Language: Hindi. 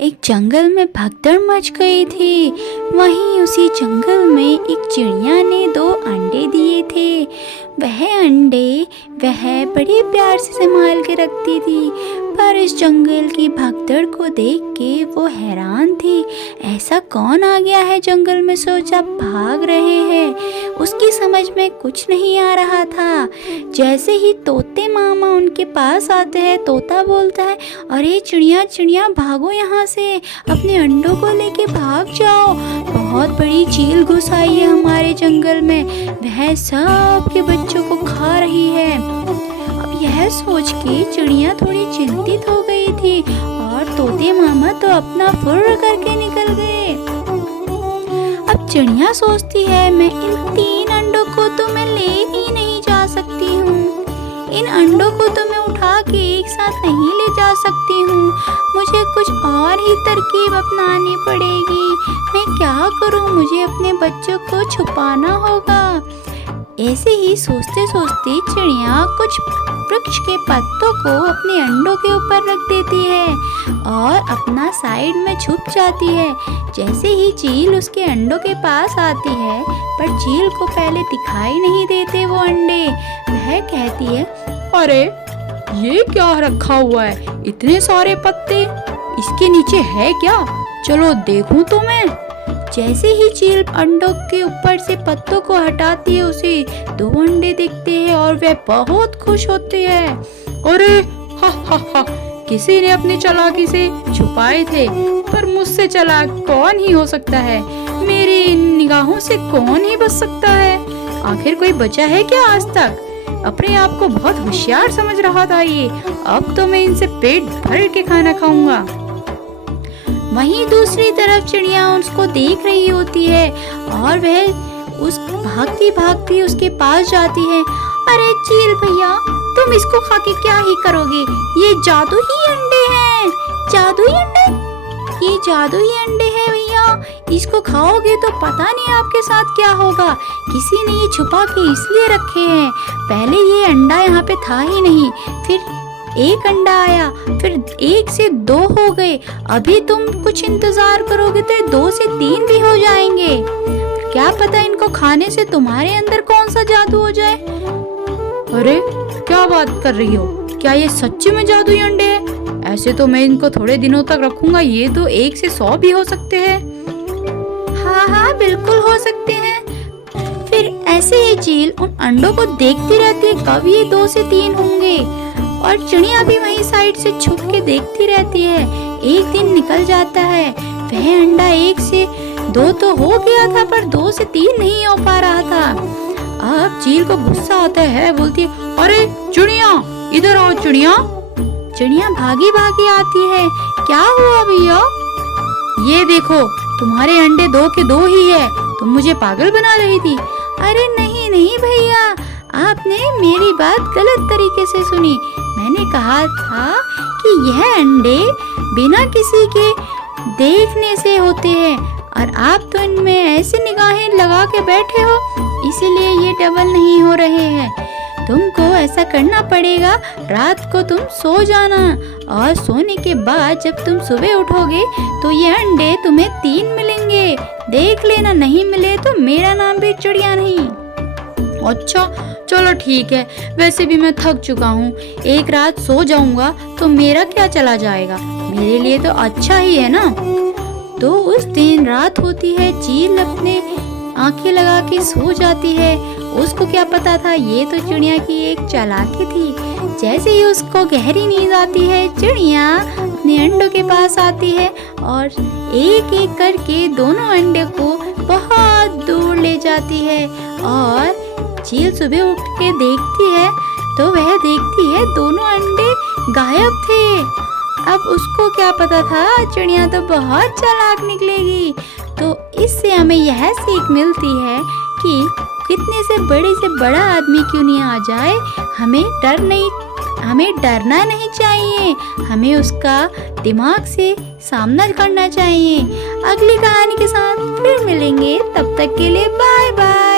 एक जंगल में भगदड़ मच गई थी। वहीं उसी जंगल में एक चिड़िया ने 2 अंडे दिए थे। वह अंडे वह बड़े प्यार से संभाल के रखती थी, पर इस जंगल की भगदड़ को देख के वो हैरान थी। ऐसा कौन आ गया है जंगल में, सोचा भाग रहे हैं। उसकी समझ में कुछ नहीं आ रहा था। जैसे ही तोते मामा उनके पास आते हैं, तोता बोलता है, अरे चिड़िया चिड़िया भागो यहाँ से, अपने अंडों को लेके भाग जाओ, बहुत बड़ी चील घुस आई है हमारे जंगल में, वह सबके बच्चों को खा रही है। अब यह सोच के चिड़िया थोड़ी चिंतित हो गई थी और तोते मामा तो अपना फुर्र करके निकल गए। अब चिड़िया सोचती है, मैं इन 3 अंडों को तो मैं ले ही नहीं जा सकती हूँ, इन अंडों को तो मैं उठा के एक साथ नहीं ले जा सकती हूँ, मुझे कुछ और ही तरकीब अपनानी पड़ेगी। मैं क्या करूँ, मुझे अपने बच्चों को छुपाना होगा। ऐसे ही सोचते सोचते चिड़िया कुछ वृक्ष के पत्तों को अपने अंडों के ऊपर रख देती है और अपना साइड में छुप जाती है। जैसे ही चील उसके अंडों के पास आती है, पर चील को पहले दिखाई नहीं देते वो अंडे। वह कहती है, अरे ये क्या रखा हुआ है, इतने सारे पत्ते, इसके नीचे है क्या, चलो देखूं तो मैं। जैसे ही चील अंडों के ऊपर से पत्तों को हटाती है, उसे 2 अंडे दिखते हैं और वह बहुत खुश होती है। अरे हा, किसी ने अपनी चालाकी से छुपाए थे, पर मुझसे चालाक कौन ही हो सकता है, मेरी निगाहों से कौन ही बच सकता है। आखिर कोई बचा है क्या आज तक? अपने आप को बहुत होशियार समझ रहा था ये, अब तो मैं इनसे पेट भर के खाना खाऊंगा। वहीं दूसरी तरफ चिड़िया उसको देख रही होती है और वह उस भागती भागती उसके पास जाती है। अरे चील भैया, तुम इसको खा के क्या ही करोगे, ये जादुई अंडे हैं। जादुई अंडे? ये जादुई अंडे हैं भैया, इसको खाओगे तो पता नहीं आपके साथ क्या होगा। किसी ने ये छुपा के इसलिए रखे हैं, पहले ये अंडा यहाँ पे था ही नहीं, फिर 1 अंडा आया, फिर 1 से 2 हो गए, अभी तुम कुछ इंतजार करोगे तो 2 से 3 भी हो जाएंगे। क्या पता इनको खाने से तुम्हारे अंदर कौन सा जादू हो जाए। अरे क्या बात कर रही हो, क्या ये सच्ची में जादुई अंडे हैं? ऐसे तो मैं इनको थोड़े दिनों तक रखूंगा, ये तो 1 से 100 भी हो सकते हैं। हाँ बिल्कुल हो सकते हैं। फिर ऐसे ही चील उन अंडों को देखती रहती है, कब ये 2 से 3 होंगे, और चिड़िया भी वहीं साइड से छुप के देखती रहती है। एक दिन निकल जाता है, वह अंडा 1 से 2 तो हो गया था, पर 2 से 3 नहीं हो पा रहा था। अब चील को गुस्सा आता है, बोलती है, अरे चिड़िया इधर आओ चिड़िया। चिड़िया भागी भागी आती है, क्या हुआ भैया? ये देखो तुम्हारे अंडे 2 के 2 ही है, तुम मुझे पागल बना रही थी। अरे नहीं नहीं भैया, आपने मेरी बात गलत तरीके से सुनी। मैंने कहा था कि यह अंडे बिना किसी के देखने से होते हैं, और आप तो इनमें ऐसी निगाहें लगा के बैठे हो, इसीलिए ये डबल नहीं हो रहे हैं। तुमको ऐसा करना पड़ेगा, रात को तुम सो जाना, और सोने के बाद जब तुम सुबह उठोगे तो ये अंडे तुम्हें 3 मिलेंगे। देख लेना, नहीं मिले तो मेरा नाम भी चिड़िया नहीं। अच्छा चलो ठीक है, वैसे भी मैं थक चुका हूँ, एक रात सो जाऊंगा तो मेरा क्या चला जाएगा, मेरे लिए तो अच्छा ही है ना। तो उस दिन रात होती है, चील अपने आंखें लगा के सो जाती है। उसको क्या पता था, ये तो चिड़िया की एक चालाकी थी। जैसे ही उसको गहरी नींद आती है, चिड़िया अपने अंडों के पास आती है और एक एक करके दोनों अंडे को बहुत दूर ले जाती है। और चील सुबह उठ के देखती है तो वह देखती है दोनों अंडे गायब थे। अब उसको क्या पता था, चिड़िया तो बहुत चालाक निकलेगी। तो इससे हमें यह सीख मिलती है कि कितने से बड़ा आदमी क्यों नहीं आ जाए, हमें डरना नहीं चाहिए, हमें उसका दिमाग से सामना करना चाहिए। अगली कहानी के साथ फिर मिलेंगे, तब तक के लिए बाय बाय।